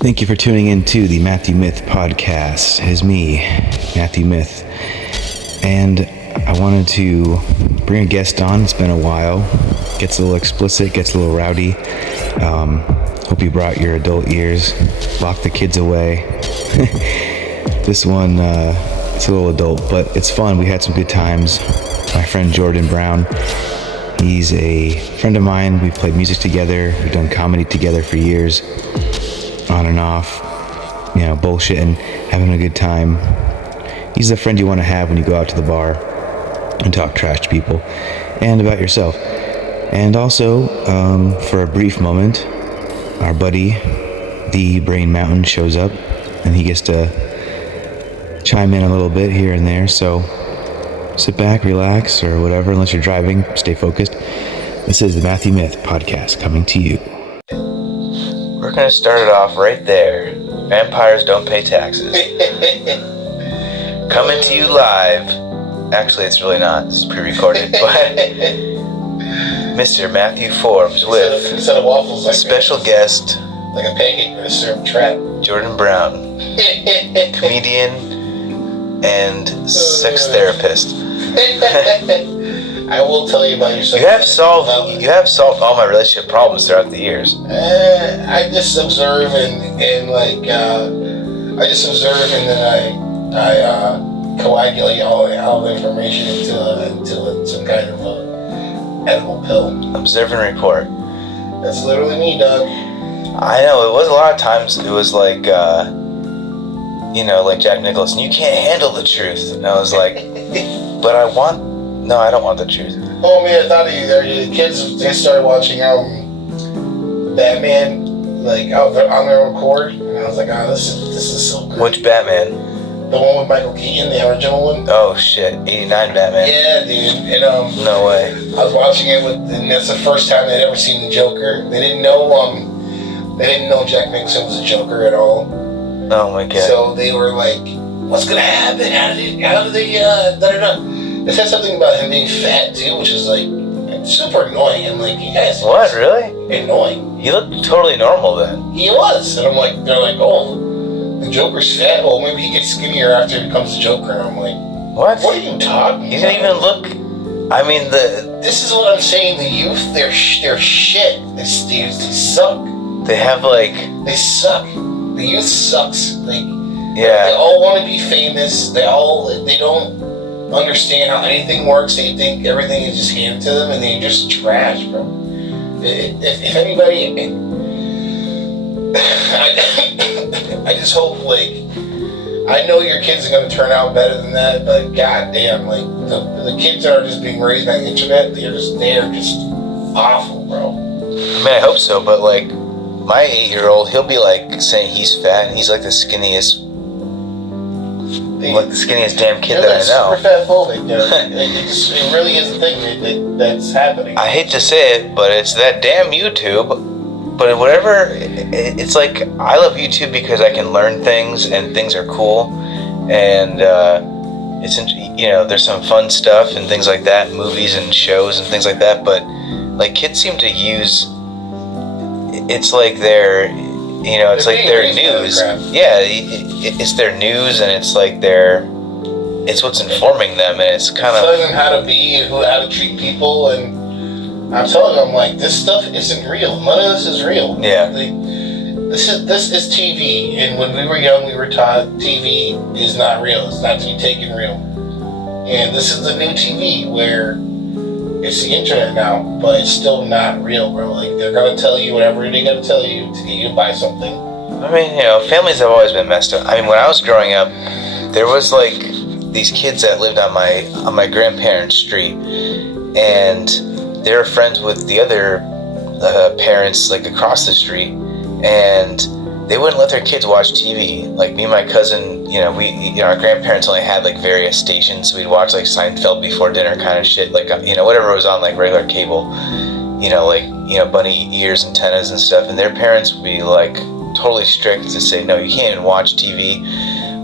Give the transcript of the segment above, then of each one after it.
Thank you for tuning in to the Mythyw Myth podcast. It's me, Mythyw Myth, and I wanted to bring a guest on. It's been a while. Gets a little explicit, gets a little rowdy. Hope you brought your adult ears. Lock the kids away. This one, it's a little adult, but it's fun. We had some good times. My friend Jorden Brown, he's a friend of mine. We've played music together. We've done comedy together for years. On and off, bullshitting, having a good time. He's the friend you want to have when you go out to the bar and talk trash to people and about yourself. And also, for a brief moment, our buddy, the Brain Mountain, shows up and he gets to chime in a little bit here and there. So sit back, relax, or whatever. Unless you're driving, stay focused. This is the Mythyw Myth podcast coming to you. We're going to start it off right there. Vampires don't pay taxes. Coming to you live. Actually, it's really not. This is pre-recorded. But Mr. Mythyw Forbes with a set of waffles like special guest, like a pancake with a syrup trap, Jorden Brown, comedian and sex therapist. I will tell you about yourself. You have solved all my relationship problems throughout the years. I just observe and then I coagulate all the information into some kind of edible pill. Observe and report. That's literally me, dog. I know, it was a lot of times, it was like, like Jack Nicholson, you can't handle the truth. And I was like, but I don't want the truth. Oh man, I thought of you there. The kids, they started watching Batman, like on their own accord, and I was like, this is so good. Which Batman? The one with Michael Keaton, the original one. Oh shit, 89 Batman. Yeah, dude. And no way. I was watching it and that's the first time they'd ever seen the Joker. They didn't know Jack Nicholson was a Joker at all. Oh my god. So they were like, what's gonna happen? How do they It said something about him being fat too, which is like super annoying. I'm like, you guys. What, really? Annoying. He looked totally normal then. He was, and I'm like, they're like, oh, the Joker's fat. Well, maybe he gets skinnier after he becomes the Joker. And I'm like, what? What are you talking? He didn't even look. I mean, This is what I'm saying. The youth, they're shit. They suck. They have They suck. The youth sucks. Yeah. They all want to be famous. They don't understand how anything works. They think everything is just handed to them, and they're just trash, bro. If anybody, I just hope, I know your kids are gonna turn out better than that, but goddamn, the kids that are just being raised by the internet, they're just awful, bro. I mean, I hope so, but my 8-year-old, he'll be saying he's fat, and he's the skinniest. The skinniest damn kid that I know. Super fat phobic. It really is a thing that's happening. I hate to say it, but it's that damn YouTube. But whatever, it's I love YouTube because I can learn things and things are cool, and there's some fun stuff and things like that, movies and shows and things like that. But kids seem to use it's their. It's their news. Yeah, it's their news, and it's it's what's informing them, and it's kind of telling them how to be and how to treat people. And I'm telling them, this stuff isn't real. None of this is real. Yeah. This is TV, and when we were young, we were taught TV is not real. It's not to be taken real. And this is the new TV where it's the internet now, but it's still not real, bro. They're gonna tell you whatever they gotta tell you to get you to buy something. I mean, families have always been messed up. I mean, when I was growing up, there was these kids that lived on my grandparents' street, and they were friends with the other parents across the street, and they wouldn't let their kids watch TV. Me and my cousin, our grandparents only had various stations. We'd watch Seinfeld before dinner kind of shit, whatever was on regular cable, bunny ears, antennas and stuff. And their parents would be totally strict to say, no, you can't even watch TV.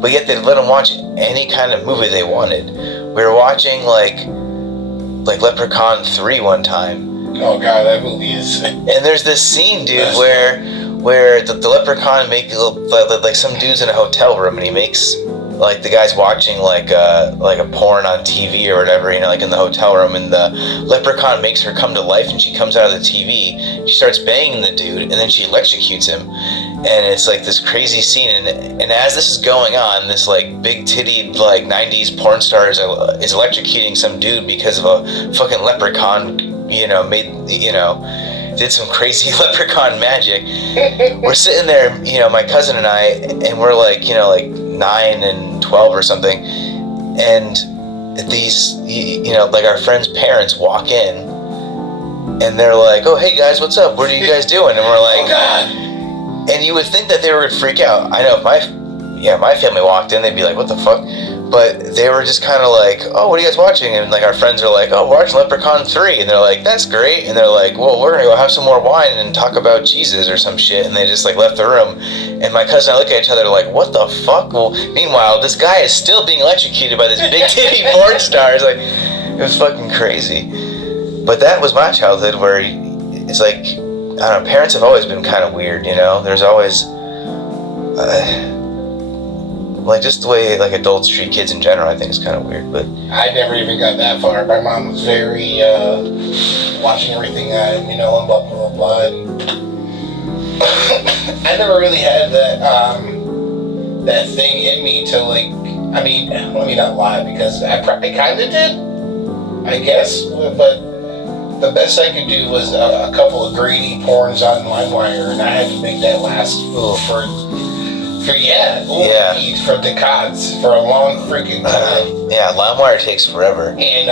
But yet they'd let them watch any kind of movie they wanted. We were watching Leprechaun 3 one time. Oh god, that movie is. And there's this scene, dude, where where the leprechaun like some dude's in a hotel room and he makes like the guy's watching like a porn on TV or whatever, like in the hotel room, and the leprechaun makes her come to life, and she comes out of the TV, she starts banging the dude, and then she electrocutes him, and it's like this crazy scene, and as this is going on, this like big tittied like 90s porn star is electrocuting some dude because of a fucking leprechaun, did some crazy leprechaun magic. We're sitting there, my cousin and I, and we're like 9 and 12 or something, and these, like our friends' parents walk in, and they're like, "Oh, hey guys, what's up? What are you guys doing?" And we're like, "Oh God!" And you would think that they were gonna freak out. I know if my family walked in, they'd be like, "What the fuck?" But they were just kind of like, "Oh, what are you guys watching?" And like our friends are like, "Oh, we're watching Leprechaun 3." And they're like, "That's great." And they're like, "Well, we're gonna go have some more wine and talk about Jesus or some shit." And they just like left the room. And my cousin and I look at each other like, "What the fuck?" Well, meanwhile, this guy is still being electrocuted by this big titty porn star. It's like, it was fucking crazy. But that was my childhood, where it's like, I don't know, parents have always been kind of weird, There's always like just the way like adults treat kids in general, I think is kind of weird. But I never even got that far. My mom was very watching everything and blah blah blah blah. I never really had that thing in me to like. I mean, let me not lie, because I kind of did, I guess. But the best I could do was a couple of greedy porns on LimeWire, and I had to make that last for decades, for a long freaking time. LimeWire takes forever. And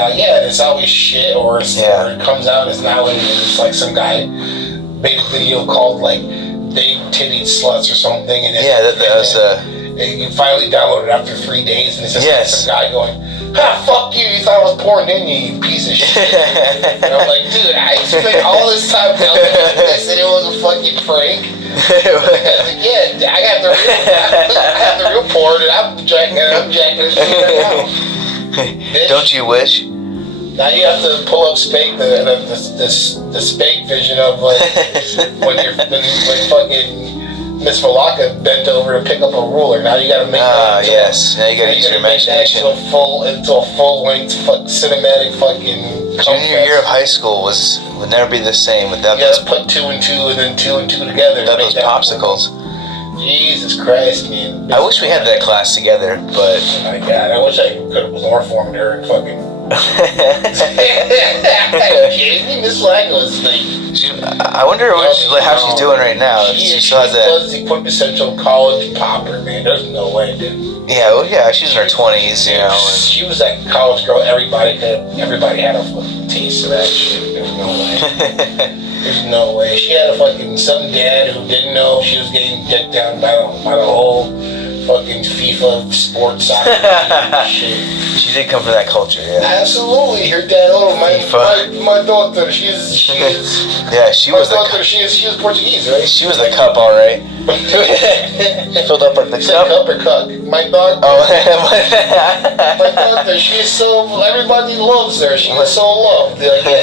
it's always shit, or it comes out as not what it is. It's like some guy made a video called like "Big Titty Sluts" or something, and you finally download it after 3 days, and it's just like some guy going, fuck you thought it was porn, didn't you piece of shit. And I'm like, dude, I spent all this time downloading this, and it was a fucking prank. I got the real porn, and I'm jacking it right now. Don't you wish? Now you have to pull up Spake, the Spake vision of like when fucking Miss Malaka bent over to pick up a ruler. Now you gotta make that. Now you gotta use your imagination. Into a full length cinematic fucking. Junior year of high school would never be the same without those. You gotta put 2 and 2 and then 2 and 2 together. Without those popsicles. Jesus Christ, man. I wish we had that class together, but. Oh my God, I wish I could have chloroformed her and fucking. Are you kidding me? Miss Lang was like. I wonder how she's doing right now. She was the quintessential college popper, man. There's no way, dude. She's in her 20s, She was that college girl. Everybody had a fucking taste of that shit. There's no way. There's no way. She had some dad who didn't know she was getting dicked down by the whole fucking FIFA sports soccer shit. She did come from that culture, Absolutely. Her dad, my daughter, she was Portuguese, right? She was the cup, all right. Filled up like the cup. Cup or cuck? My daughter. My daughter, she's so, everybody loves her. She was so loved.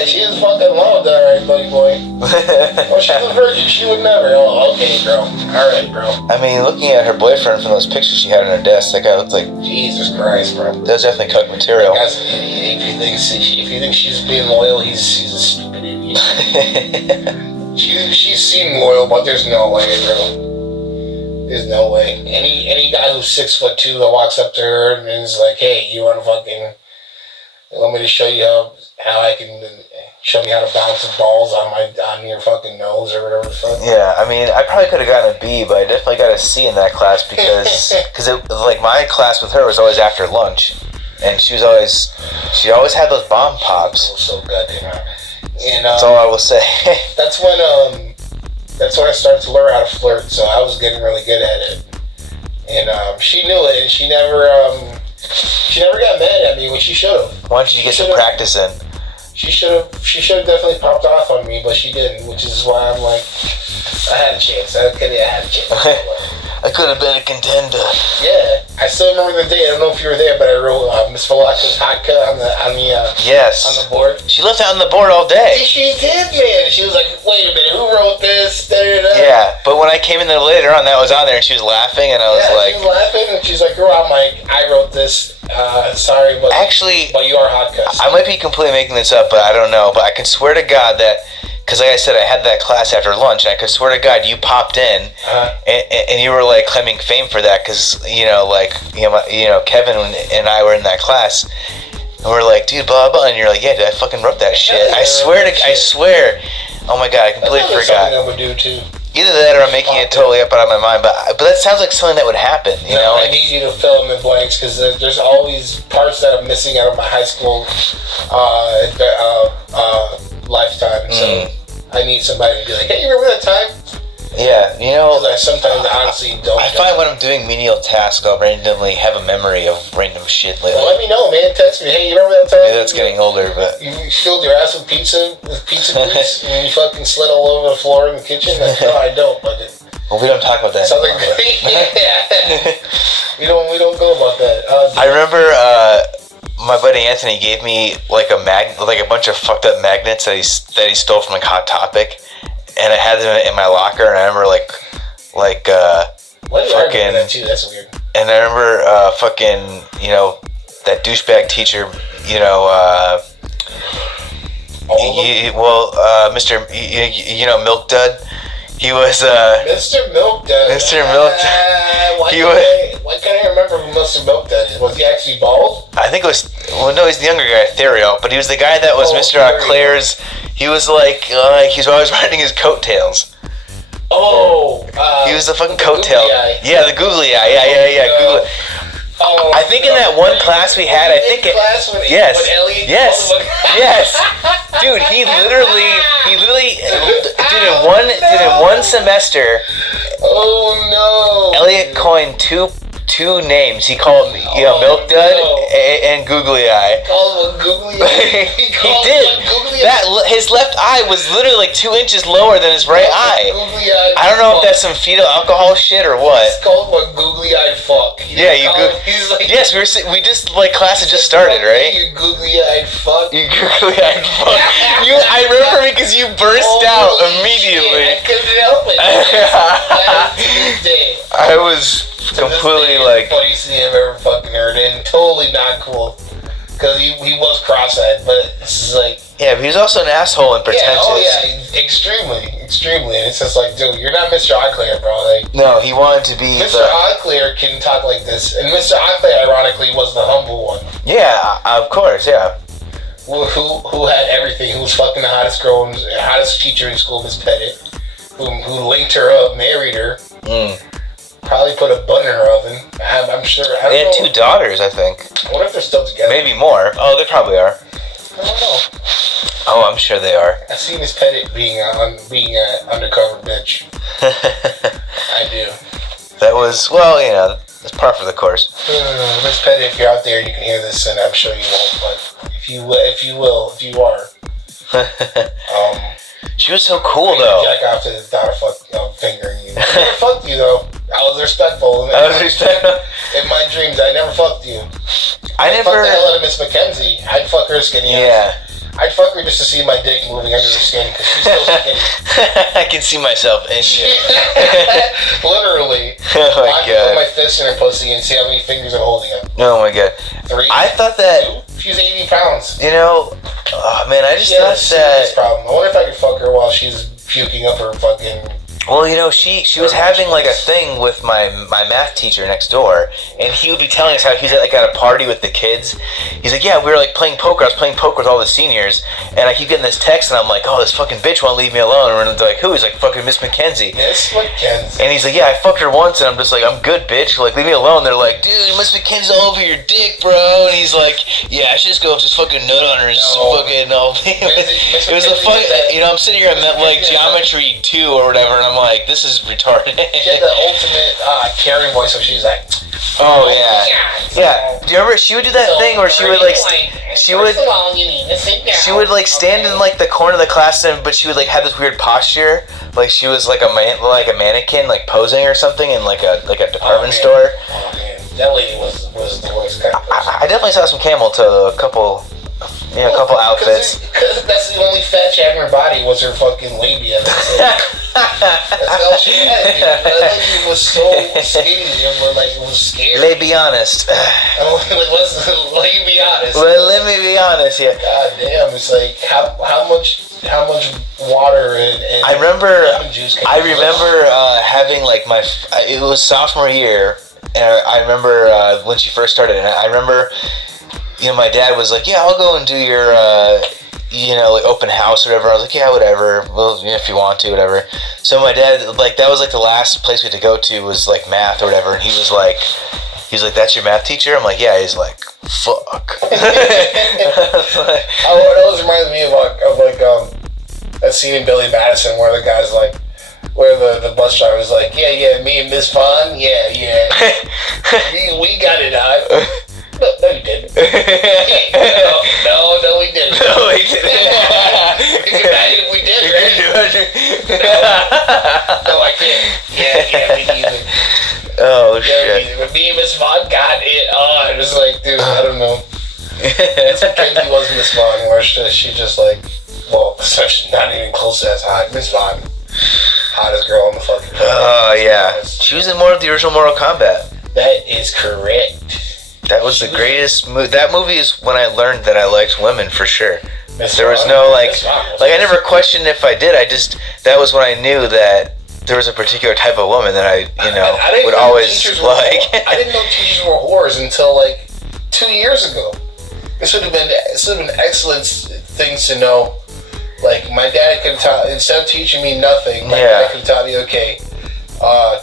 She is fucking loved, all right, buddy boy. Well, she's a virgin. She would never. Oh, okay, girl. All right, bro. I mean, looking at her boyfriend from those pictures she had on her desk, that guy looked like Jesus Christ, bro. That's definitely cuck material. If you think she's being loyal, he's a stupid idiot. She's seemed loyal, but there's no way, bro. There's no way. Any guy who's 6'2" that walks up to her and is like, "Hey, you want me to show you how I can show me how to bounce the balls on your fucking nose or whatever the fuck." Yeah, I mean, I probably could have gotten a B, but I definitely got a C in that class because my class with her was always after lunch, and she always had those bomb pops. Oh, so goddamn. And that's all I will say. That's when I started to learn how to flirt, so I was getting really good at it. And she knew it, and she never got mad at me when she should have. Why don't you get some practice in? She should have definitely popped off on me, but she didn't, which is why I'm like, I had a chance. I had a chance. I could have been a contender. Yeah, I still remember the day. I don't know if you were there, but I wrote Miss Valaka's Vodka on the board. She left it on the board all day. She did, man. She was like, "Wait a minute, who wrote this?" Yeah, Yeah, but when I came in there later on, that was on there, and she was laughing, and I was like... she was laughing, and she's like, girl, I'm like, I wrote this, sorry, but... Actually... But you are hot cuss. I might be completely making this up, but I don't know, but I can swear to God that... Because like I said, I had that class after lunch, and I could swear to God you popped in, and you were like claiming fame for that, because Kevin and I were in that class, and we're like, dude, blah blah, and you're like, yeah, dude, I fucking wrote that shit. I swear. Oh my God, I completely forgot. That's something I would do too. Either that or I'm making it totally up out of my mind, but that sounds like something that would happen. You know, I need you to fill in the blanks because there's always parts that I'm missing out of my high school lifetime. So I need somebody to be like, hey, you remember that time? Yeah, you know. Because I sometimes honestly don't. I find when I'm doing menial tasks, I'll randomly have a memory of random shit lately. Well, let me know, man. Text me. Hey, you remember that time? Maybe that's getting older, but you filled your ass with pizza grease, and you fucking slid all over the floor in the kitchen. Like, no, I don't. But well, we don't talk about that. Sounds like we don't go about that. I remember my buddy Anthony gave me like a bunch of fucked up magnets that he stole from like Hot Topic. And I had them in my locker, and I remember Why do I remember that too? That's weird. And I remember that douchebag teacher, Mr. Milk Dud. He was Mr. Milk Dud. Mr. Milk Dud. Why can't I remember who Mr. Milk Dud is? Was he actually bald? I think it was. Well, no, he's the younger guy, Theriot, but he was the guy that was Mr. Claire's. He was like, he's always riding his coattails. He was the fucking coattail. Yeah, the googly eye. Yeah. Googly. I think in that one class we had, yes. Dude, he literally did in one semester. Oh no! Elliot coined two names. He called Milk Dud and Googly Eye. Called him Googly Eye. He did. His left eye was literally like 2 inches lower than his right eye. I don't know if that's some fetal alcohol shit or what. It's called a googly eyed fuck. Yes, we just like class had just started, right? You googly eyed fuck. You googly eyed fuck. I remember because you burst out immediately. I couldn't help it. I was completely like funniest thing I've ever fucking heard, and totally not cool because he was cross-eyed, but this is like but he was also an asshole and pretentious. Extremely, and it's just like, dude, you're not Mr. Eauclair, bro. Like, no, he wanted to be Mr. Eauclair can talk like this, and Mr. Eauclair, ironically, was the humble one. Yeah, of course, yeah. Who had everything? Who was fucking the hottest girl, hottest teacher in school, Miss Pettit, who linked her up, married her. Probably put a bun in her oven. I'm sure. They had 2 daughters, I think. I wonder if they're still together. Maybe more. Oh, they probably are. I don't know. Oh, I'm sure they are. I see Miss Pettit being an undercover bitch. I do. That was, well, that's par for the course. Miss Pettit, if you're out there, you can hear this, and I'm sure you won't. But if you are. She was so cool, though. Jack off to the daughter fingering you. I never fucked you, though. I was respectful. In my dreams, I never fucked you. I fucked the hell out of Miss Mackenzie. I'd fuck her skinny ass. Yeah. I'd fuck her just to see my dick moving under her skin, because she's so skinny. I can see myself in you. Literally. Oh my I can put my fist in her pussy and see how many fingers I'm holding up. Oh my God. 3? I thought that... 2? She's 80 pounds. Oh man, I just thought that... problem. I wonder if I could fuck her while she's puking up her fucking... Well, she was having like a thing with my math teacher next door, and he would be telling us how he was at a party with the kids. He's like, yeah, we were like playing poker. I was playing poker with all the seniors, and I keep getting this text, and I'm like, oh, this fucking bitch won't leave me alone. And they're like, who? He's like, fucking Miss Mackenzie. Miss Mackenzie. And he's like, yeah, I fucked her once, and I'm just like, I'm good, bitch. Like, leave me alone. They're like, dude, Miss Mackenzie's all over your dick, bro. And he's like, yeah, I should just go just fucking nut on her. Fucking no. It was the fuck. I'm sitting here at like Geometry 2 or whatever, and I'm like, this is retarded. She had the ultimate caring voice, so she's like, oh yeah. Do you remember she would do that thing where she would like she would like stand in like the corner of the class, but she would like have this weird posture, like she was like a mannequin, like posing or something in like a department store. Oh man, that lady was the worst kind of person. I definitely saw some camel toe, a couple outfits. Because that's the only fat she had in her body was her fucking labia. That's it. That's all she had. Dude. But like, he was so skinny and like it was scary. Let be honest. Let me be honest. Well, let me be honest. Yeah. God damn, it's like how much water and I remember. lemon juice. Having like it was sophomore year, and I remember when she first started, and I remember, my dad was like, "Yeah, I'll go and do your." Like open house or whatever. I was like, yeah, whatever. Well, if you want to, whatever. So my dad, like, that was like the last place we had to go to was like math or whatever. And he was like, that's your math teacher? I'm like, yeah. He's like, fuck. That always reminds me of a scene in Billy Madison where the guy's like, where the bus driver's like, yeah, me and Miss Vaughn, yeah. we got it out. No, you didn't. No, we didn't. No, we didn't. You can imagine if we did, right? No, I can't. Yeah, me neither. Oh, shit. But me and Miss Vaughn got it on. It was like, dude, I don't know. It's crazy was Miss Vaughn, where she just like, well, especially not even close to as hot. Miss Vaughn, hottest girl on the fucking planet. Oh, yeah. She was in more of the original Mortal Kombat. That is correct. That was the greatest movie. That movie is when I learned that I liked women for sure. There was Vaughn, no I never questioned if I did. That was when I knew that there was a particular type of woman that I would always like. I didn't know teachers were whores until like 2 years ago. This would have been excellent things to know. Like my dad could tell, instead of teaching me nothing, my dad could tell me, okay,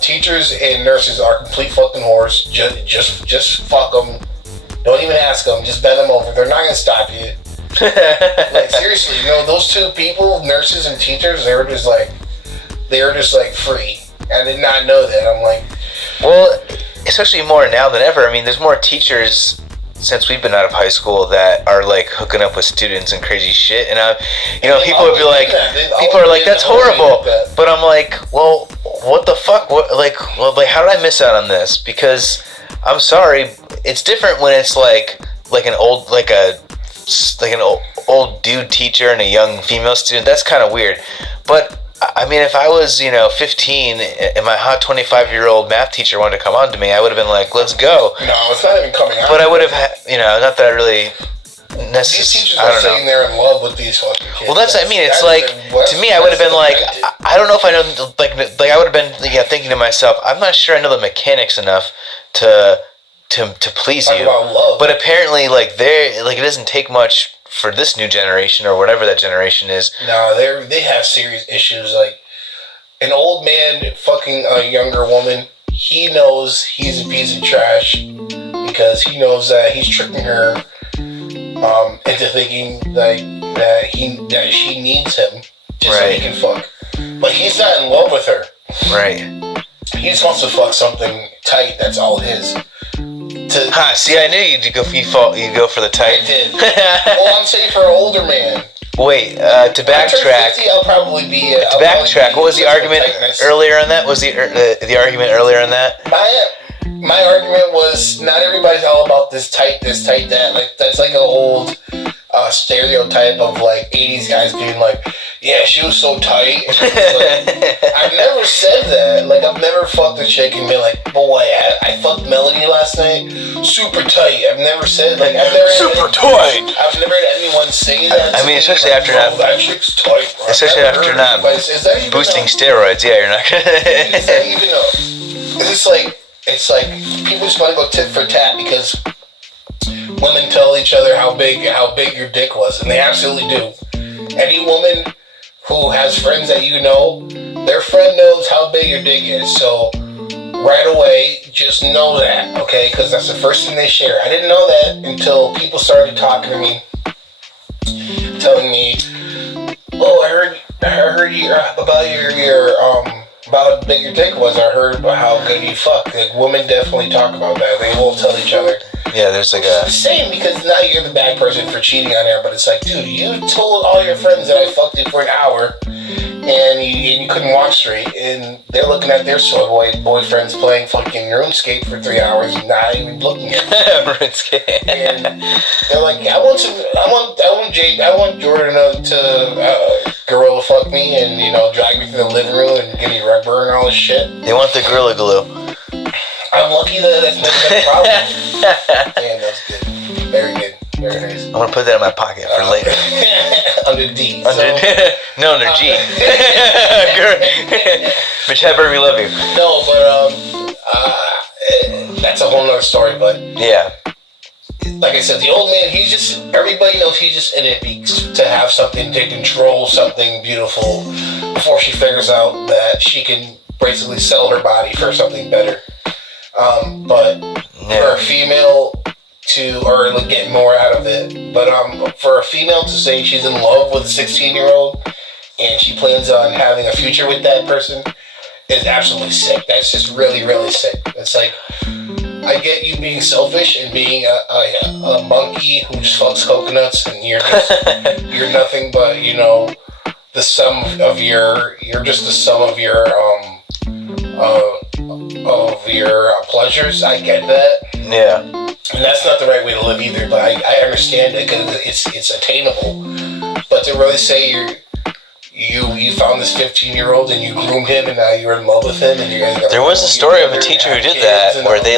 teachers and nurses are complete fucking whores. Just fuck them. Don't even ask them. Just bend them over. They're not gonna stop you. Like seriously, those two people, nurses and teachers, they were just like free. I did not know that. I'm like, well, especially more now than ever. I mean, there's more teachers since we've been out of high school that are like hooking up with students and crazy shit, and people would be like, people are like, that's horrible, but I'm like, well, what the fuck? How did I miss out on this? Because I'm sorry, it's different when it's like an old old dude teacher and a young female student. That's kind of weird, but. I mean, if I was, 15 and my hot 25-year-old math teacher wanted to come on to me, I would have been like, let's go. No, it's not even coming out. But I would have, not that I really These teachers are saying they're in love with these fucking kids. Well, that's what I mean. It's like, to me, I would have been like, I don't know if I know, like I would have been thinking to myself, I'm not sure I know the mechanics enough to please you. But apparently, it doesn't take much for this new generation or whatever that generation is. No, they have serious issues. Like an old man fucking a younger woman, he knows he's a piece of trash because he knows that he's tricking her into thinking that she needs him just so he can fuck. But he's not in love with her. Right. He just wants to fuck something tight. That's all his. See, I knew you'd go for the tight. I did. Well, I'm saying for an older man. Wait, to backtrack. 50, I'll probably be. To backtrack, what was the argument earlier on that? Was the argument earlier on that? My argument was not everybody's all about this tight, that. Like that's like an old stereotype of like 80s guys being like, yeah, she was so tight. I've never said that. Like I've never fucked a chick and been like, boy, I fucked Melanie last night, super tight. I've never said I've never had anyone say that. I mean, especially after not. That chick's tight. Bro. Especially after not boosting steroids. Yeah, you're not gonna. Is that even it's like people just want to go tit for tat because women tell each other how big your dick was, and they absolutely do. Any woman who has friends that their friend knows how big your dick is, so right away, just know that, okay? Because that's the first thing they share. I didn't know that until people started talking to me, telling me, "Oh, I heard you about about how big your dick was. I heard about how good you fuck." Like, women definitely talk about that. They will tell each other. Yeah, there's like it's the same because now you're the bad person for cheating on her, but it's like, dude, you told all your friends that I fucked you for an hour and you couldn't walk straight, and they're looking at their boyfriends playing fucking RuneScape for 3 hours and not even looking at them. RuneScape. And they're like, I want Jorden gorilla fuck me and, drag me through the living room and give me rug burn and all this shit. They want the gorilla glue. I'm lucky that that's never been a problem. Damn, that's good. Very good. Very nice. I'm gonna put that in my pocket for later. Under D. Under G. Bitch, Hedberg, we love you. No, but that's a whole nother story. But yeah, like I said, the old man, everybody knows he's just in it to have something, to control something beautiful before she figures out that she can basically sell her body for something better. But for a female or get more out of it. But for a female to say she's in love with a 16-year-old and she plans on having a future with that person is absolutely sick. That's just really, really sick. It's like, I get you being selfish and being a monkey who just fucks coconuts and you're nothing but, the sum of you're just the sum of your pleasures. I get that. Yeah. And that's not the right way to live either, but I understand it because it's attainable. But to really say you found this 15-year-old and you groomed him and now you're in love with him and you guys got. There was a story of a teacher who did that where they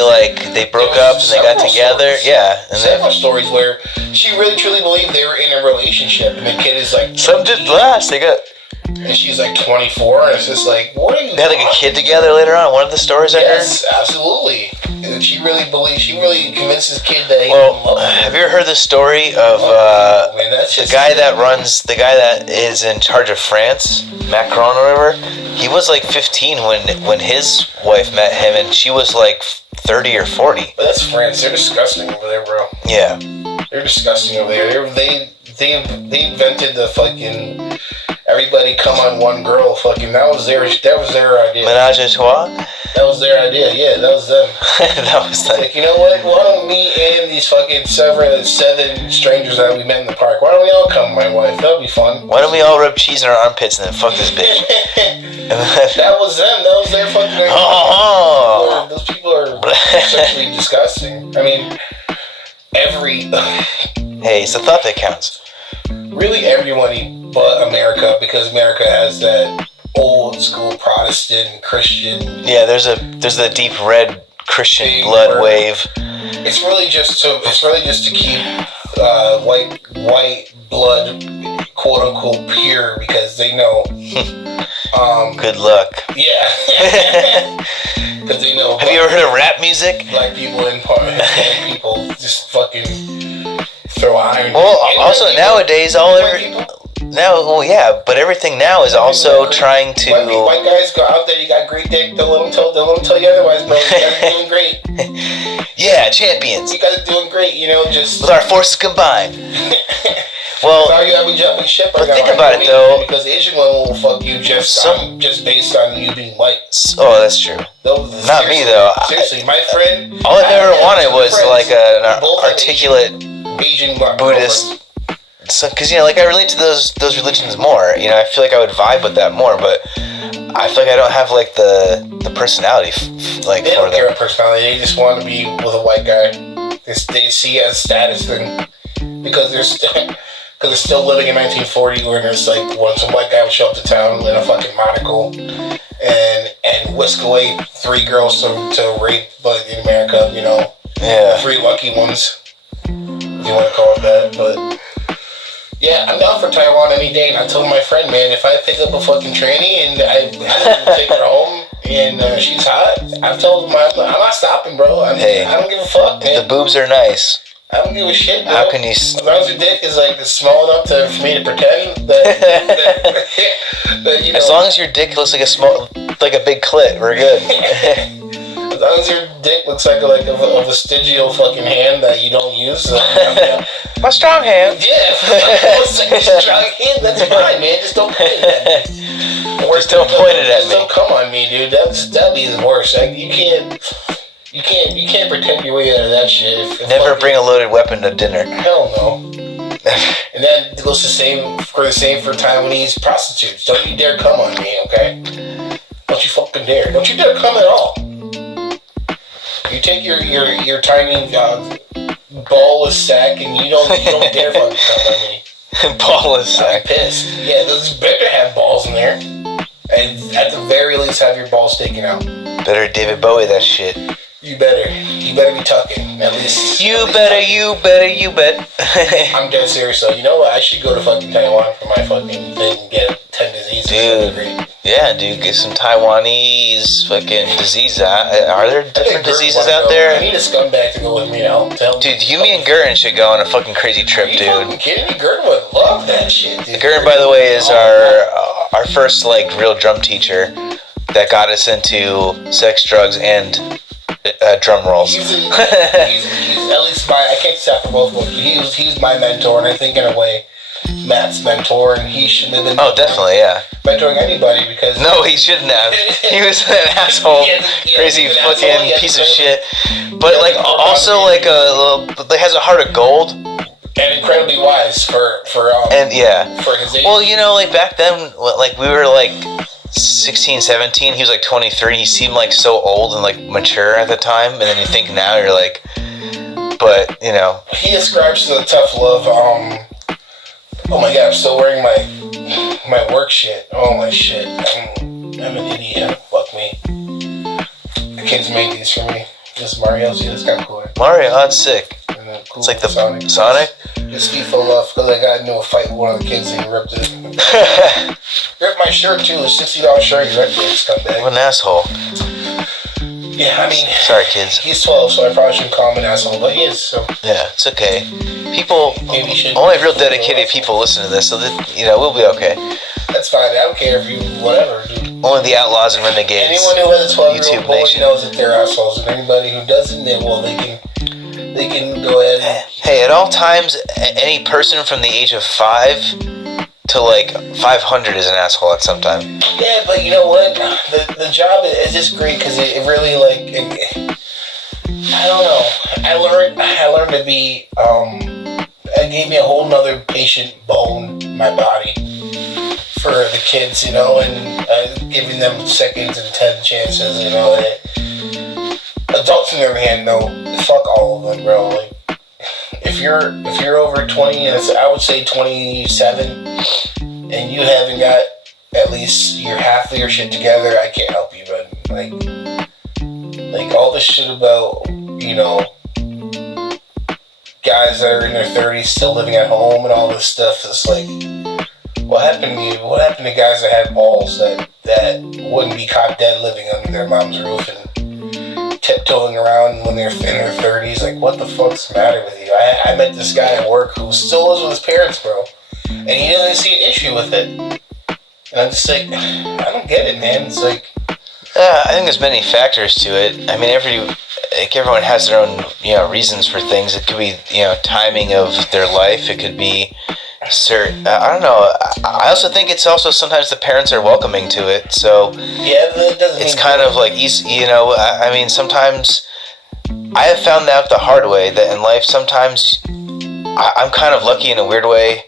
broke up and they got together. Stories. Yeah. And several stories where she really truly believed they were in a relationship and the kid is like. Some did last. And she's like 24, and it's just like, what are you? They had like a kid together later on. One of the stories I heard. Yes, absolutely. And she really convinced this kid that he was in love with him. Have you ever heard the story of the guy that is in charge of France, Macron or whatever? He was like 15 when his wife met him, and she was like 30 or 40. But that's France. They're disgusting over there, bro. Yeah. They're disgusting over there. They invented the fucking. Everybody come on one girl, fucking. That was their idea. Ménage à trois? That was their idea. Yeah, that was them. That was them. Like, you know what? Why don't me and these fucking seven strangers that we met in the park? Why don't we all come, my wife? That'd be fun. Why don't we all rub cheese in our armpits and then fuck this bitch? That was them. That was their fucking idea. Oh. Those people are sexually disgusting. I mean, Hey, it's the thought that counts. Really, everybody but America, because America has that old school Protestant Christian. Yeah, there's the deep red Christian blood wave. It's really just to keep white blood, quote unquote, pure, because they know. Good luck. Yeah. Because they know. Have you ever heard of rap music? Black people and people just fucking throw iron. Well, also nowadays but everything now is also trying to. White guys go out there. You got great dick. Don't let them tell you otherwise, bro. You guys are doing great. Yeah, champions. You guys are doing great. Just with our forces combined. Well, sorry, I'll be jumping ship. But think about it though, because the Asian one will fuck you just based on you being white. Oh, that's true. Not me though. Seriously, my friend. All I never wanted was like an articulate Asian Buddhist. Because I relate to those religions more. I feel like I would vibe with that more, but I feel like I don't have like the personality they don't care about personality. They just want to be with a white guy. They see it as a status thing because they're still living in 1940, where there's like some white guy would show up to town in a fucking monocle and whisk away 3 girls to rape, but in America, yeah, 3 lucky ones, if you want to call it that, but. Yeah, I'm down for Taiwan any day, and I told my friend, man, if I pick up a fucking tranny and I take her home and she's hot, I've told him I'm not stopping, bro. I don't give a fuck, man. The boobs are nice. I don't give a shit, bro. How can you? As long as your dick is like small enough for me to pretend that As long as your dick looks like a big clit, we're good. As long as your dick looks like a vestigial fucking hand that you don't use. My strong hand. Yeah, strong hand. That's fine, man. Just don't point it at me. Just don't point it at me. Just don't come on me, dude. That'd be the worst. Like, you can't pretend your way out of that shit. Never bring a loaded weapon to dinner. Hell no. And that goes the same for Taiwanese prostitutes. Don't you dare come on me, okay? Don't you fucking dare. Don't you dare come at all. You take your tiny ballless sack and you don't dare fucking come on me. Ballless I'm sack. pissed. Yeah, this better have balls in there. And at the very least, have your balls taken out. Better David Bowie that shit. You better be tucking. At least. You bet. I'm dead serious though. You know what? I should go to fucking Taiwan for my fucking thing and get 10 diseases. Dude. Yeah, dude, get some Taiwanese fucking diseases. Are there different diseases out I there? need a scumbag to go with me to help tell me. Dude, you, me, and Gurren should go on a fucking crazy trip, Are you dude. fucking kidding me? Gurren would love that shit, dude. Gurren, by the way, is our first like real drum teacher that got us into sex, drugs, and drum rolls. He's at least I can't stop for both of them. He's my mentor, and I think in a way, Matt's mentor, and he shouldn't have been. Oh, definitely, yeah. Mentoring anybody because. No, he shouldn't have. He was an asshole, crazy fucking piece of shit. But like, also like has a heart of gold. And incredibly wise for And yeah. for his age. Well, you know, like back then, like we were like 16, 17. He was like 23. He seemed like so old and like mature at the time. And then you think now you're like, but you know. He ascribes to the tough love. Oh my god, I'm still wearing my work shit. Oh my shit. I'm an idiot. Fuck me. The kids made these for me. This is Mario's. Yeah, it's kind of cool. Mario, that's sick. Cool. It's like the Sonic. Just FIFA love because I got into a fight with one of the kids and he ripped it. Ripped my shirt too. It's $60 shirt. He ripped it. Scumbag. What an asshole. Yeah, I mean. Sorry, kids. He's 12, so I probably shouldn't call him an asshole, but he is. So. Yeah, it's okay. People, Maybe only real dedicated people listen to this, so that you know we'll be okay. That's fine. I don't care if you whatever, dude. Only the outlaws and renegades. Anyone who has a 12-year-old YouTube boy Nation. knows that they're assholes, and anybody who doesn't, then well, they can go ahead. And, Hey, at all times, any person from the age of 5 to like 500 is an asshole at some time. yeah, but you know what? The job is just great because it really I don't know. I learned to be. It gave me a whole nother patient bone in my body for the kids, you know, and giving them seconds and 10 chances, you know. Adults, on the other hand, though, fuck all of them, bro. Like, if you're over 20, and I would say 27, and you haven't got at least half of your shit together, I can't help you, but like all this shit about, you know, guys that are in their 30s still living at home and all this stuff, it's like, what happened to you? What happened to guys that had balls that wouldn't be caught dead living under their mom's roof and tiptoeing around when they're in their 30s? Like, what the fuck's the matter with you? I met this guy at work who still lives with his parents, bro, and he doesn't see an issue with it. And I'm just like, I don't get it, man. It's like, I think there's many factors to it. I mean, everyone has their own, you know, reasons for things. It could be, you know, timing of their life. It could be certain. I don't know. I also think it's also sometimes the parents are welcoming to it. So yeah, that doesn't. It's kind of like easy, you know. I mean, sometimes I have found out the hard way that in life, sometimes I'm kind of lucky in a weird way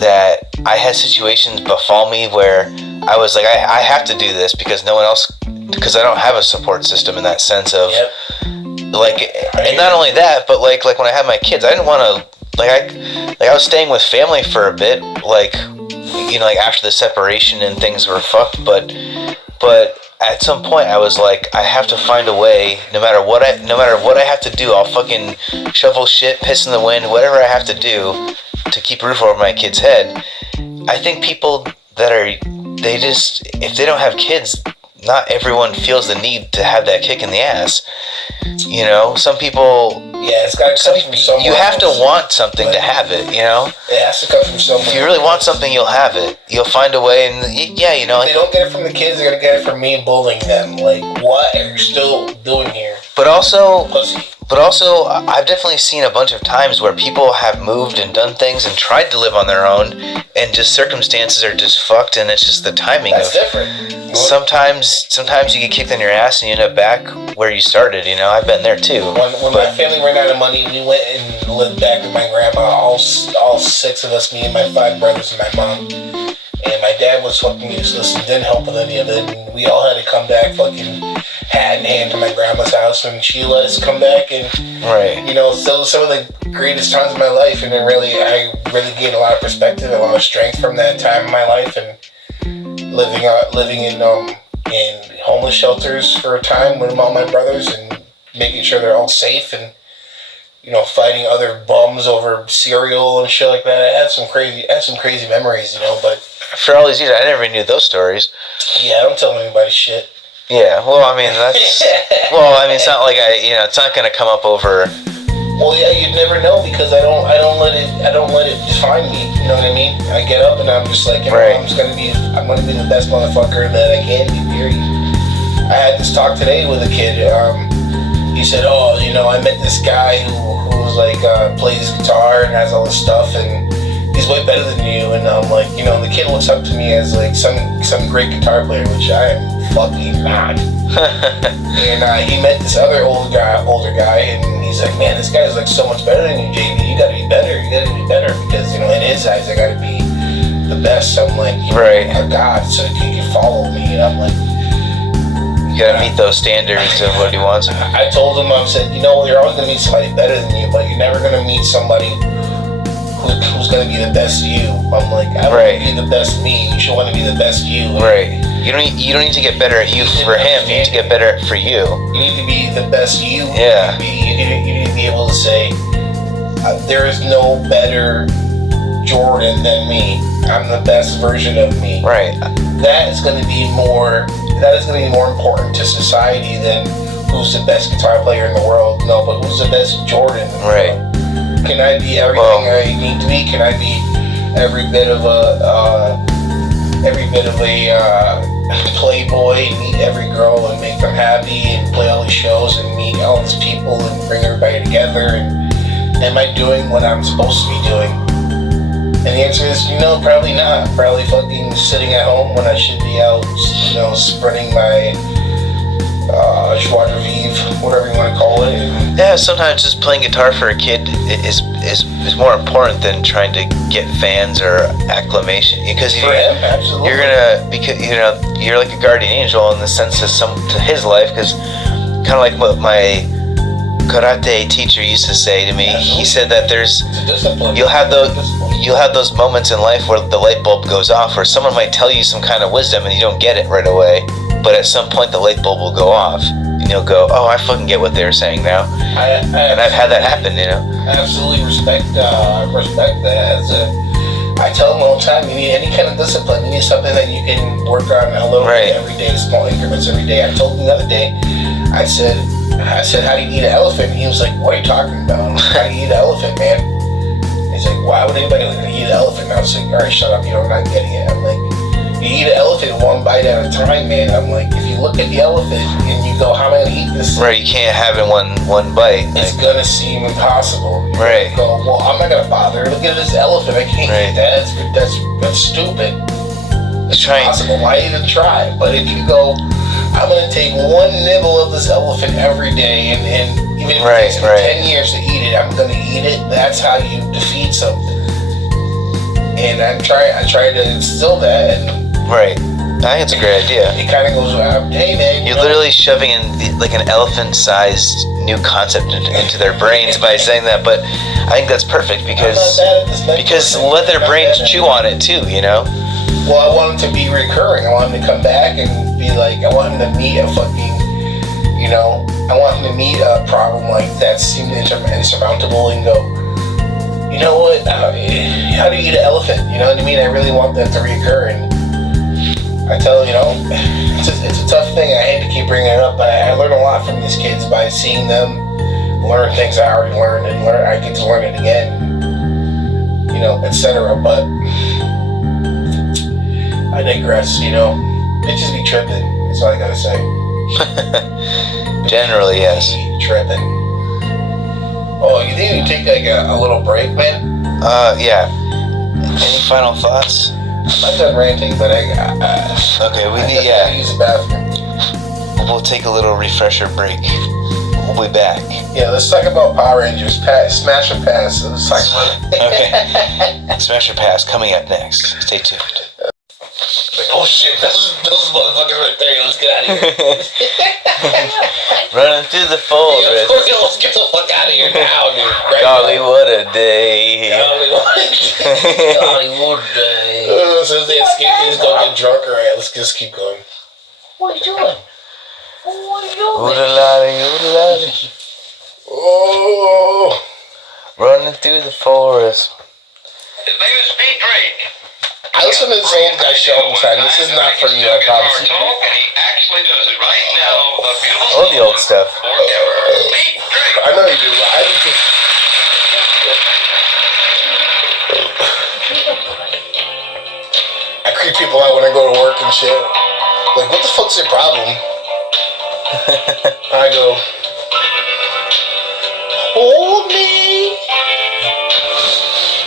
that I had situations befall me where I was like, I have to do this because no one else, because I don't have a support system in that sense of, like, and not only that, but like when I had my kids, I didn't want to, I was staying with family for a bit, like, you know, like after the separation and things were fucked, but at some point I was like, I have to find a way, no matter what I have to do, I'll fucking shovel shit, piss in the wind, whatever I have to do to keep a roof over my kid's head. I think people that if they don't have kids, not everyone feels the need to have that kick in the ass. You know, some people. Yeah, it's got to come from someone. You have to want something to have it, you know? It has to come from someone. If you really want something, you'll have it. You'll find a way, and yeah, you know. If they don't get it from the kids, they're going to get it from me bullying them. Like, what are you still doing here? But also, Pussy. I've definitely seen a bunch of times where people have moved and done things and tried to live on their own, and just circumstances are just fucked, and it's just the timing. That's different. Sometimes you get kicked in your ass and you end up back where you started. You know, I've been there too. When my family ran out of money, we went and lived back with my grandma. All 6 of us, me and my 5 brothers and my mom. And my dad was fucking useless and didn't help with any of it. And we all had to come back fucking hat in hand to my grandma's house, and she let us come back, and Right. so some of the greatest times of my life, and I really gained a lot of perspective, a lot of strength from that time in my life, and living in homeless shelters for a time with all my brothers, and making sure they're all safe, and fighting other bums over cereal and shit like that. I had some crazy memories, but For all these years, I never knew those stories. yeah, I don't tell anybody shit. Yeah, well, I mean, that's... Well, I mean, it's not like it's not going to come up over... Well, yeah, you'd never know, because I don't let it define me. You know what I mean? I get up and I'm just like, Right. I'm gonna be the best motherfucker that I can be. Period. I had this talk today with a kid. He said, "Oh, I met this guy who's like plays guitar and has all this stuff, and he's way better than you." And I'm like, the kid looks up to me as like some great guitar player, which I am fucking not. And he met this other older guy, and he's like, "Man, this guy's like so much better than you, JB. You gotta be better. You gotta be better, because in his eyes, I gotta be the best." I'm like, Right. A god, so he can follow me. And I'm like, You gotta meet those standards of what he wants. I told him, I said, you're always gonna meet somebody better than you, but you're never gonna meet somebody who's gonna be the best you. I'm like, I want Right. to be the best me. You should want to be the best you. Right. You don't need to get better at you for him. You need to get better for you. You need to be the best you. Yeah. You need to be able to say, there is no better Jorden than me. I'm the best version of me. Right. That is going to be more important to society than who's the best guitar player in the world. No, but who's the best Jorden? Right. Can I be everything I need to be? Can I be every bit of a playboy, and meet every girl and make them happy, and play all these shows and meet all these people and bring everybody together? And am I doing what I'm supposed to be doing? And the answer is, probably not. Probably fucking sitting at home when I should be out, spreading my joie de vivre, whatever you want to call it. Yeah, sometimes just playing guitar for a kid is more important than trying to get fans or acclamation. Because For him, absolutely. you're like a guardian angel in the sense to his life. Because kind of like what my karate teacher used to say to me, he said that It's a discipline. you'll have those moments in life where the light bulb goes off, where someone might tell you some kind of wisdom and you don't get it right away, but at some point the light bulb will go off and you'll go, "Oh, I fucking get what they were saying now." And I've had that happen. I absolutely respect that. I tell them all the time, you need any kind of discipline. You need something that you can work on a little Right. bit every day, small increments every day. I told him the other day, I said, how do you eat an elephant? And he was like, "What are you talking about?" I'm like, "How do you eat an elephant, man?" He's like, "Why would anybody eat an elephant?" And I was like, "All right, shut up. I'm not getting it." I'm like, you eat an elephant one bite at a time, man. I'm like, if you look at the elephant and you go, how am I going to eat this? Right, you can't have it one bite. It's going to seem impossible. You're Right. gonna go, well, I'm not going to bother. Look at this elephant. I can't Right. eat that. That's stupid. It's Trying- impossible. Why even try? But if you go, I'm going to take one nibble of this elephant every day, and even if it takes me 10 years to eat it, I'm going to eat it. That's how you defeat something. And I try to instill that, and Right. I think it's a great idea. it kind of goes, hey man, You're literally shoving in like an elephant-sized new concept into their brains by saying that, but I think that's perfect I'm not bad at this mental because thing. let their Not brains bad at chew it. on it too, Well, I want it to be recurring. I want him to come back and be like, I want him to meet a fucking, I want him to meet a problem like that seemed insurmountable and go, you know what, how do you eat an elephant? You know what I mean? I really want that to reoccur. And I tell it's a tough thing. I hate to keep bringing it up, but I learn a lot from these kids by seeing them learn things I already learned, and I get to learn it again, etc. But I digress. Bitches be tripping. That's all I gotta say. Generally, yes. Be tripping. Oh, you think you take like a little break, man? Yeah. Any final thoughts? I'm not done ranting, but Okay, we I need, gotta use the bathroom. We'll take a little refresher break. We'll be back. Yeah, let's talk about Power Rangers. Smash or pass. Let's talk about it. Okay. Smash or Pass coming up next. Stay tuned. Oh shit, those motherfuckers right there. Let's get out of here. Running through the forest. Yeah, let's get the fuck out of here now, dude. Right Golly, now. what a day. Golly, what a day. Golly, what a day. As soon as they escape, they just don't get drunk. Alright, let's just keep going. What are you doing? What are you doing? Oodalali. Oh. Running through the forest. His name is Pete Drake. I listen to this old guy show all the time. This is not for you, I promise you. Talk, and he actually does it right now. The beautiful All the old stuff. forever. Pete Drake. I know you do. I do too. I creep people out when I go to work and shit. Like, what the fuck's your problem? I go, hold me,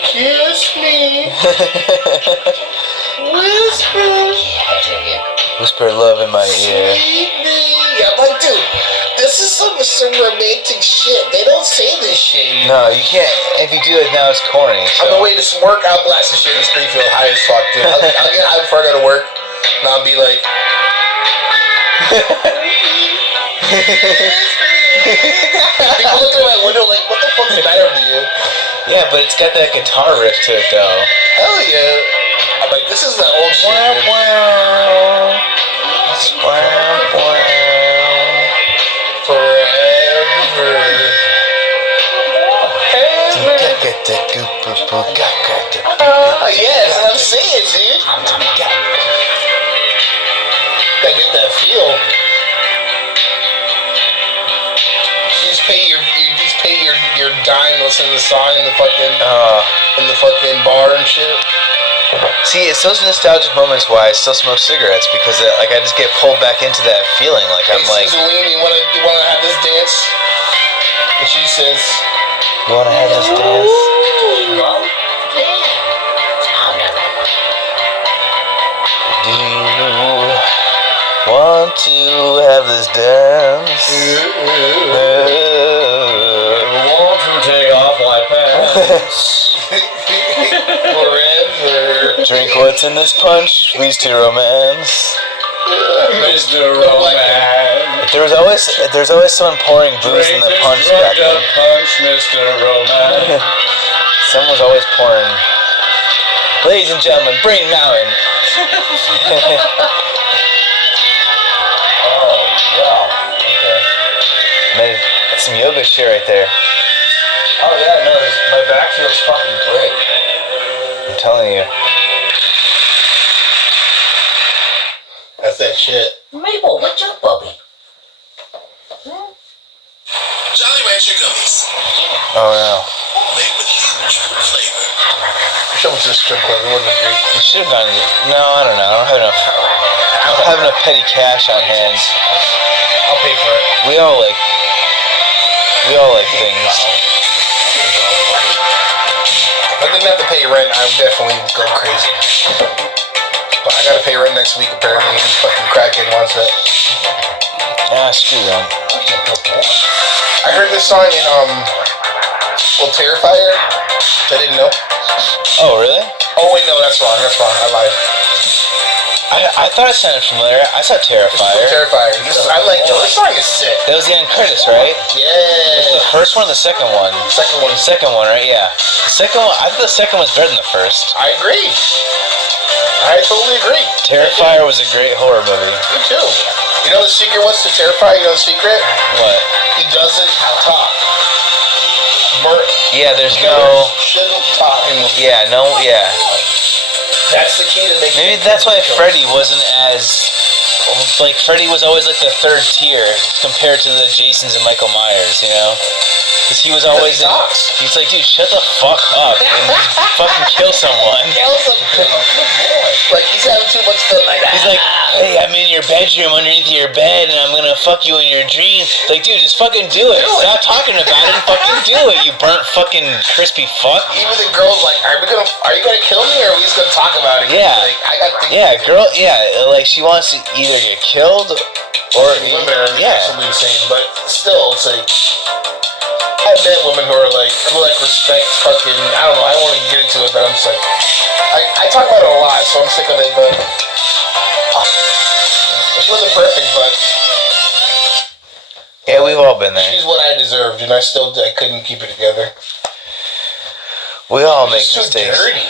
kiss me, whisper, Whisper love in my ear. sweet me. I'm like, dude, this is some romantic shit. They don't say this shit. No, you can't. If you do it now, it's corny. So. On the way to work, I'll blast this shit in Springfield high as fuck, dude. I'll get high before I go to work, and I'll be like, people look at my window like, what the fuck's the matter with you? Yeah, but it's got that guitar riff to it, though. Hell yeah. I'm like, this is the old shit. dude. Forever. Yes, I'm saying, dude. Gotta get that feel. You just pay your dime listening to the song in the fucking bar and shit. See, it's those nostalgic moments why I still smoke cigarettes because like I just get pulled back into that feeling. Like I'm Hey, like, Susan, you wanna have this dance? And she says, you wanna have this dance? Do you want to have this dance? Want to take off my pants. forever. Drink what's in this punch leads to romance. Mr. Romance. There's always someone pouring booze in the punch back then. Punch, Mr. Romance. Someone was always pouring. Ladies and gentlemen, Brain Mountain. Oh, yeah. Okay. Man, that's some yoga shit right there. Oh, yeah, no, my back feels fucking great. I'm telling you. That's that shit. Mabel, what's up, Bubby? Jolly Rancher gummies, Oh no. made with huge fruit flavor. Show us this strip club. It wasn't great. You should have gone. No, I don't know. I don't have enough petty cash on hand. I'll pay for it. We all like things. If I didn't have to pay rent, I would definitely go crazy. But I gotta pay rent next week apparently. And fucking crackhead wants it. Ah, screw them. I heard this song in well, Terrifier. I didn't know. Oh really? Oh wait, no, that's wrong. I lied. I thought it sounded familiar. I saw This is Terrifier. Terrifier. I like this song is sick. That was the end credits, right? Yeah. The first one or the second one? Second one. The second one, right? Yeah. The second one. I thought the second was better than the first. I agree. I totally agree. Terrifier was a great horror movie. Me too. You know the secret was to Terrifier? You know the secret? What? He doesn't talk. Yeah, there's Killers no. shouldn't talk in movies. Yeah, no. Yeah. That's the key to making. Maybe that's why Freddy wasn't as. Like, Freddy was always like the third tier compared to the Jasons and Michael Myers, you know? Because he was always. He's like, dude, shut the fuck up and just fucking kill someone. Kill something. Like he's having too much fun like that. He's like, hey, I'm in your bedroom underneath your bed and I'm gonna fuck you in your dreams. Like, dude, just fucking do it. Stop talking about it and fucking do it, you burnt fucking crispy fuck. Even the girl's like, are you gonna kill me or are we just gonna talk about it? Yeah. Like, I got things. Yeah, girl, yeah, like she wants to either get killed or. Women are Yeah. absolutely insane, but still, it's like. I've met women who are like, respect fucking, I don't know, I don't want to get into it, but I'm just like, I talk about it a lot, so I'm sick of it, but she wasn't perfect, but all been there. She's what I deserved, and I couldn't keep it together. We all make She's so mistakes. dirty.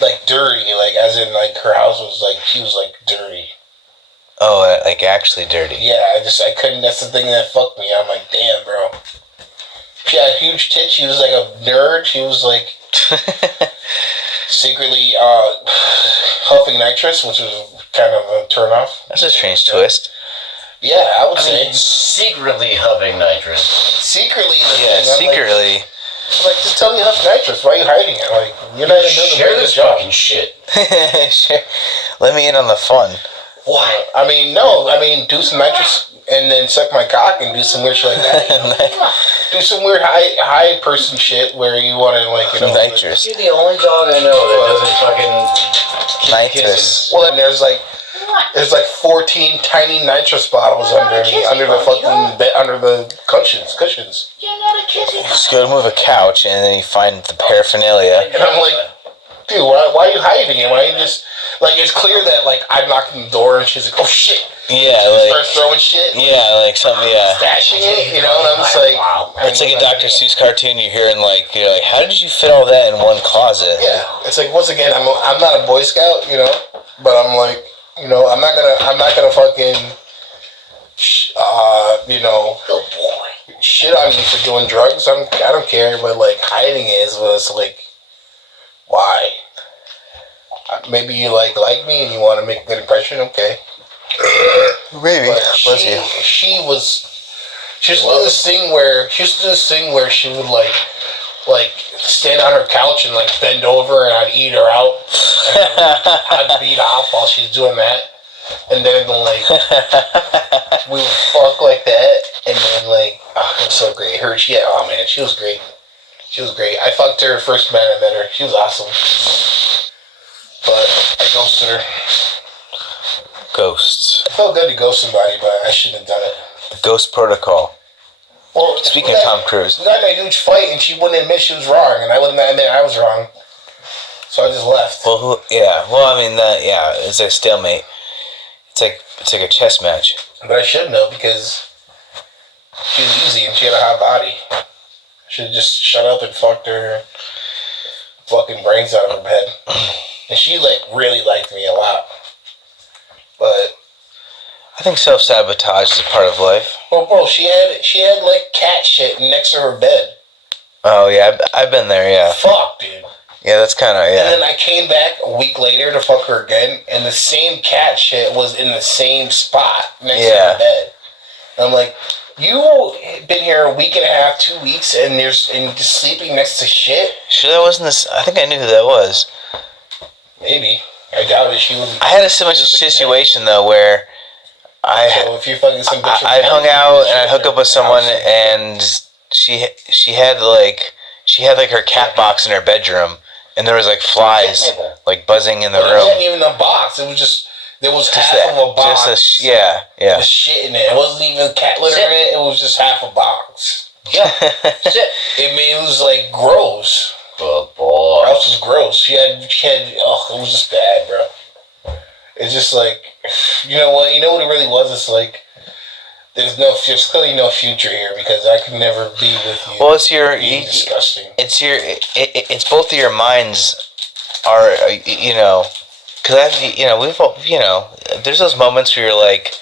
Like dirty, like as in like her house was like she was like dirty. Oh, like actually dirty. Yeah, I couldn't. That's the thing that fucked me. I'm like, damn, bro. She had huge tits. She was like a nerd. She was like secretly huffing nitrous, which was kind of a turnoff. That's a strange twist. Yeah, I would say secretly huffing nitrous. secretly. Yeah, secretly. I'm like, just tell me huff nitrous. Why are you hiding it? Like, you're not even doing a Share very good this job. fucking shit. Sure. Let me in on the fun. Why? I mean, no. I mean, do some nitrous and then suck my cock and do some weird shit like that. Do some weird high person shit where you want to like Nitrous. You're the only dog I know that doesn't fucking Nitrous. Well, then there's like 14 tiny nitrous bottles under the fucking bed, under the cushions. Just go to move a couch and then you find the paraphernalia. And I'm like, dude, why are you hiding it? Why are you just like? It's clear that like I knocked on the door and she's like, oh shit. Yeah, She like starts throwing shit. yeah, like something. Yeah. Stashing it, you know, and I'm just like, It's like a Dr. Seuss cartoon. You're hearing like, you're like, how did you fit all that in one closet? yeah. It's like once again, I'm not a Boy Scout, you know, but I'm like, you know, I'm not gonna fucking, you know, shit on you for doing drugs. I don't care, but like hiding it is what's like, why? Maybe you like me and you want to make a good impression, okay? Maybe. But Bless you. she used to do this thing where she would like stand on her couch and like bend over and I'd eat her out and I'd beat off while she's doing that, and then like we would fuck like that, and then like it was so great. She was great. I fucked her first man I met her. She was awesome, but I ghosted her. Ghosts. It felt good to ghost somebody, but I shouldn't have done it. Ghost Protocol. Well, Speaking of Tom Cruise. We got in a huge fight, and she wouldn't admit she was wrong, and I wouldn't admit I was wrong. So I just left. Well, it's a stalemate. It's like a chess match. But I shouldn't have, because she was easy and she had a hot body. I should have just shut up and fucked her fucking brains out of her head. And she like really liked me a lot. But I think self-sabotage is a part of life. well, bro, she had like cat shit next to her bed. Oh, yeah, I've been there, yeah. Fuck, dude. Yeah, that's kind of, yeah. And then I came back a week later to fuck her again, and the same cat shit was in the same spot next to her bed. And I'm like, you been here a week and a half, 2 weeks, and you're just sleeping next to shit? Sure that wasn't this, I think I knew who that was. Maybe. I doubt it. She was. I had a similar situation, though, where So if you're fucking some bitch, I hung out and I'd hook up with someone, and she had her cat box in her bedroom, and there was like flies like buzzing in the It room. wasn't even a box. It was just there was Just half of a box. yeah. With shit in it. It wasn't even cat litter in it. It was just half a box. Yeah. It was like gross. Oh boy. Her house was gross. She had. Oh, it was just bad, bro. It's just like, you know what it really was. It's like there's clearly no future here because I could never be with you. Well, disgusting. It's both of your minds are, because there's those moments where you're like,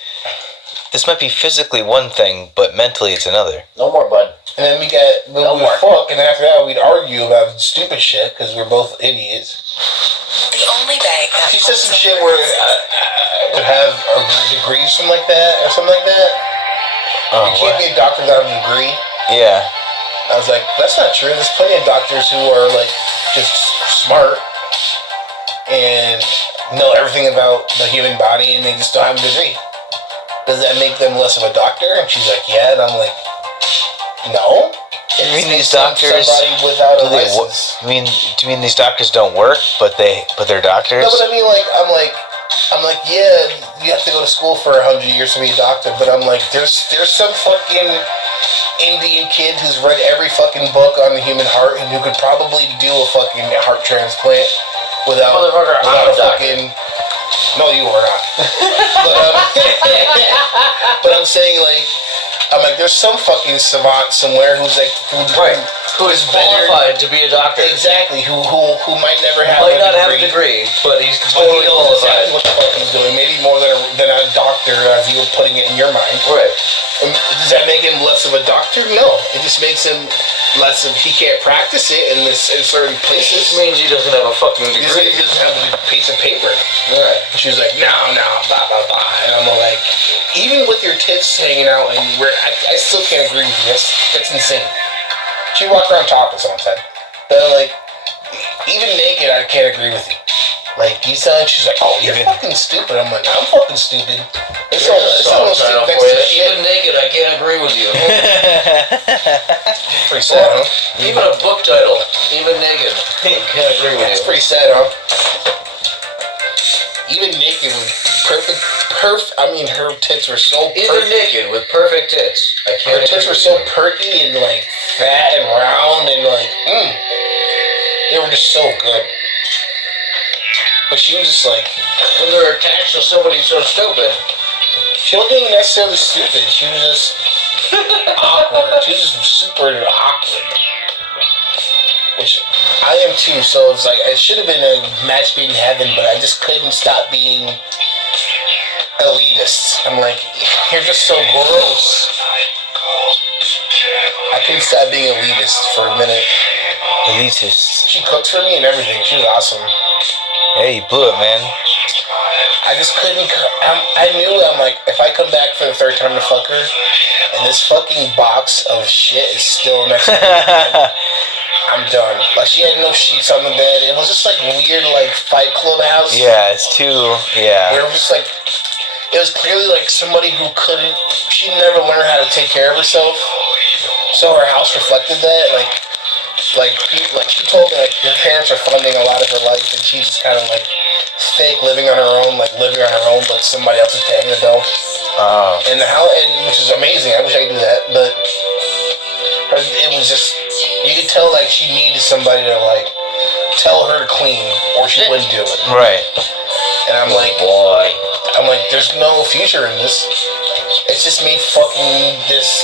this might be physically one thing, but mentally it's another. No more, bud. And then we would fuck, and after that we'd argue about stupid shit because we're both idiots. The only bag that She said some shit where I would have a degree, something like that, or something like that. You can't be a doctor without a degree. Yeah. I was like, that's not true. There's plenty of doctors who are like just smart and know everything about the human body, and they just don't have a degree. Does that make them less of a doctor? And she's like, yeah. And I'm like, no. You mean these doctors? Somebody without a license. Do you mean these doctors don't work, but they're doctors? No, but I mean, like, I'm like, yeah, you have to go to school for 100 years to be a doctor. But I'm like, there's some fucking Indian kid who's read every fucking book on the human heart and who could probably do a fucking heart transplant without a fucking. No, you are not. But I'm saying, like, I'm like, there's some fucking savant somewhere who's like, Who is qualified to be a doctor? Exactly. Who might never have Might not have a degree, but he's but he totally knows qualified. exactly what the fuck he's doing. Maybe more than a doctor, as you were putting it in your mind. Right. Does that make him less of a doctor? No. It just makes him less of. He can't practice it in certain places. This means he doesn't have a fucking He degree. doesn't have a piece of paper. Right. She was like, no, blah, blah, blah. And I'm like, even with your tits hanging out, and I still can't agree with you. That's insane. She walked around topless all the time. But like, even naked, I can't agree with you. Like, you sound like she's like, oh, you're fucking stupid. I'm like, I'm fucking stupid. It's almost stupid. Even naked, I can't agree with you. Pretty sad, huh? Even a book title, even naked, I can't agree with It's you. pretty sad, huh? Even naked with perfect. I mean, her tits were so Even perfect. naked with perfect tits, I can't Her tits agree were with so you. perky and like fat and round and like, they were just so good. But she was just like, When they're attached to somebody so stupid. she wasn't even necessarily stupid. She was just awkward. She was just super awkward. Which I am too, so it's like, it should have been a match made in heaven, but I just couldn't stop being elitist. I'm like, you're just so gross. I couldn't stop being elitist for a minute. Elitist. She cooked for me and everything. She was awesome. Hey, you blew it, man. I just couldn't. I knew. I'm like, if I come back for the third time to fuck her, and this fucking box of shit is still next to me, I'm done. Like, she had no sheets on the bed. It was just like weird, like Fight Club house. Yeah, it's too. Yeah. Where it was just like, it was clearly like somebody who couldn't. She never learned how to take care of herself. So her house reflected that. Like she told me like her parents are funding a lot of her life, and she's just kind of like fake living on her own, but somebody else is paying the bill. Oh. And which is amazing. I wish I could do that, but it was just, you could tell like she needed somebody to like tell her to clean, or she wouldn't do it. Right. And I'm like, Boy. there's no future in this. It's just me fucking this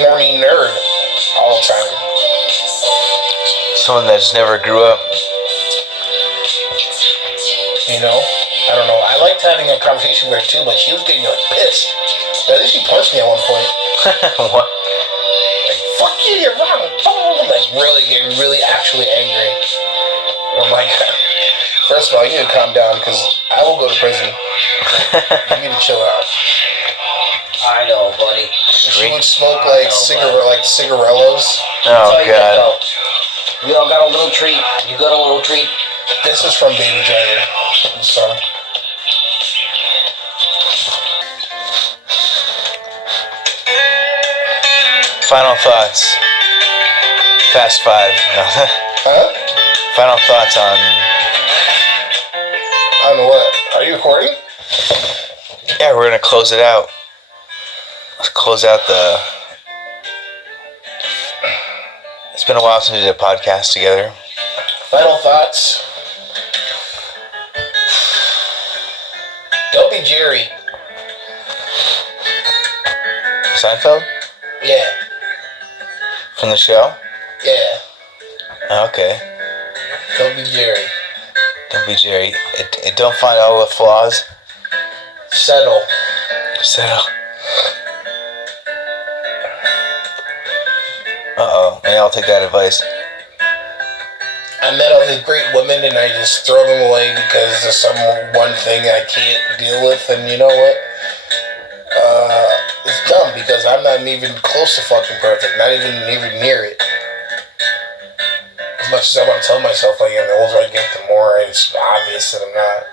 horny nerd all the time. Someone that just never grew up. You know? I don't know. I liked having a conversation with her too, but she was getting like pissed. At least she punched me at one point. What? Like, fuck you, you're wrong. Like, really getting actually angry. I'm like, first of all, you need to calm down, because I will go to prison. You need to chill out. I know, buddy. She would smoke like cigarellos. Oh, God. We all got a little treat. You got a little treat. This was from Baby Driver. I'm sorry. Final thoughts. Fast five. No. Huh? Final thoughts on. On what? Are you recording? Yeah, we're gonna close it out. Let's close out the. It's been a while since we did a podcast together. Final thoughts. Don't be Jerry. Seinfeld? Yeah. From the show? Yeah. Oh, okay. Don't be Jerry. Don't be Jerry. It don't find all the flaws. Settle. Settle. Uh-oh. Maybe I'll take that advice. I met all these great women and I just throw them away because of some one thing I can't deal with, and you know what? It's dumb because I'm not even close to fucking perfect, not even near it. As much as I want to tell myself I am, the older I get, the more it's obvious that I'm not.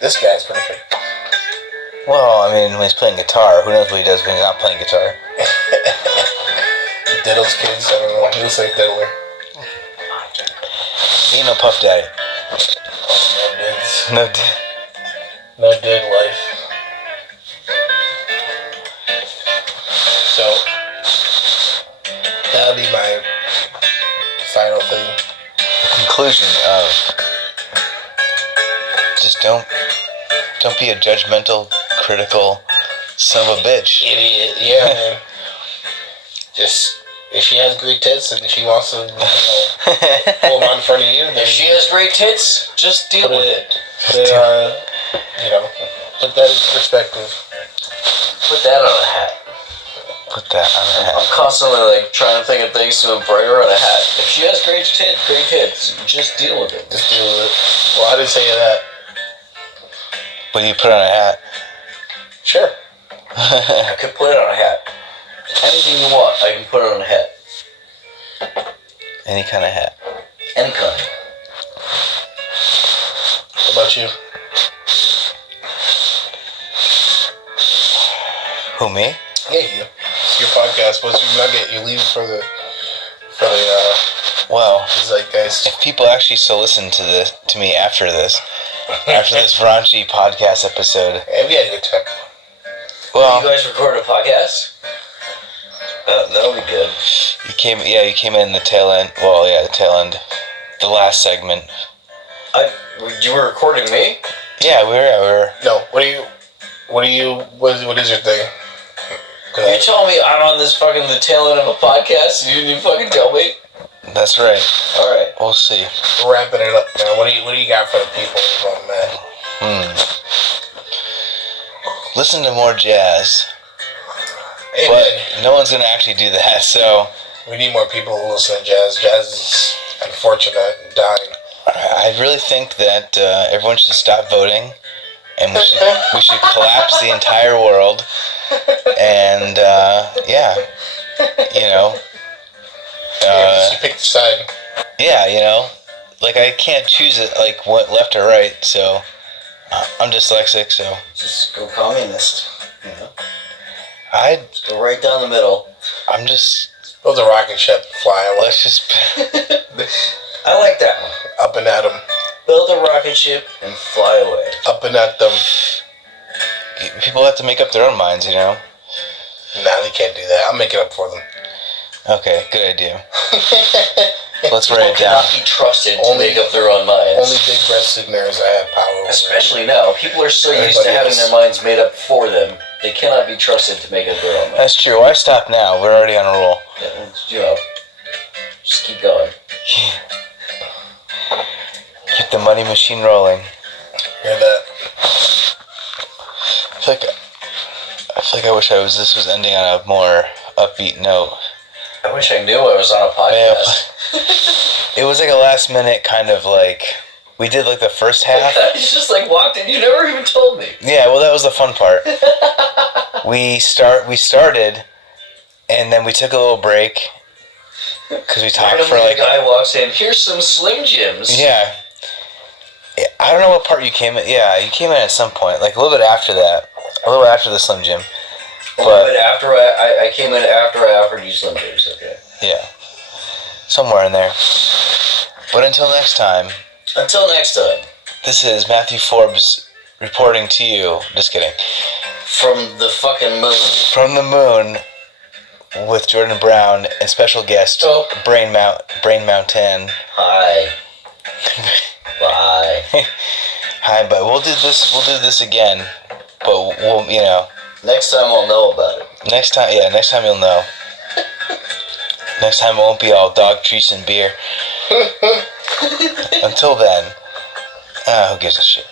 This guy's perfect. Well, I mean, when he's playing guitar, who knows what he does when he's not playing guitar? Diddle's kids, I don't know. He'll say Diddler. Ain't no Puff Daddy. No dids. No. No dig life. So, that'll be my final thing. Conclusion of just don't Don't be a judgmental, critical son of a bitch. Idiot. Yeah, man. Just, if she has great tits and she wants to, pull them on in front of you, then If she has great tits, just deal with it. Put that in perspective. Put that on a hat. Put that on her I'm hat. constantly like trying to think of things to embroider on a hat. If she has great tits, just deal with it. Just deal with it. Well, I didn't say that. But you put on a hat. Sure. I could put it on a hat. Anything you want, I can put it on a hat. Any kind of hat. Any kind. What about you? Who, me? Yeah, you. It's your podcast. What's your nugget? You leave it for the Well, zeitgeist. if people actually still listen to me after this raunchy podcast episode, Yeah, we had a good time. well, You guys record a podcast? That'll be good. you came in the tail end. Well, yeah, the tail end, the last segment. You were recording me? Yeah, we were. No, what is your thing? You're telling me I'm on this fucking the tail end of a podcast? You didn't fucking tell me? That's right. Alright. We'll see. We're wrapping it up now. What do you got for the people on that? Listen to more jazz. Hey, But man, no one's gonna actually do that, so we need more people who listen to jazz. Jazz is unfortunate and dying. I really think that everyone should stop voting, and we should collapse the entire world, and You pick the side. like I can't choose it like what left or right, so I'm dyslexic, so Just go communist. You know? Let's Go right down the middle. Build a rocket ship, fly away, just I like that one. up and at them, Build a rocket ship and fly away. up and at them. people have to make up their own minds, Nah, they can't do that. I'll make it up for them. Okay, good idea. Let's write People it down. cannot be trusted to Only- make up their own minds. Only big-breasted nerds that have power over Especially now. People are so used to Everybody having else. their minds made up for them. They cannot be trusted to make up their own minds. That's true. Why stop now? We're already on a roll. Just keep going. Keep the money machine rolling. Hear that? I feel like I wish this was ending on a more upbeat note. I wish I knew I was on a podcast. It was like a last minute kind of like, we did like the first half. It's just like walked in. You never even told me. Yeah, well that was the fun part. we started, and then we took a little break because we talked for like. The guy walks in. Here's some Slim Jims. Yeah. I don't know what part you came in. Yeah, you came in at some point, like a little bit after that, a little after the Slim Jim. But after I came in after I offered you Slim Jims. Okay. Yeah, somewhere in there. But until next time. Until next time. This is Mythyw Forbes reporting to you. Just kidding. From the fucking moon. From the moon with Jorden Brown and special guest Brain Mountain. Hi. Bye. Hi, but we'll do this again. But we'll, Next time I'll know about it. next time you'll know. Next time it won't be all dog treats and beer. Until then, who gives a shit?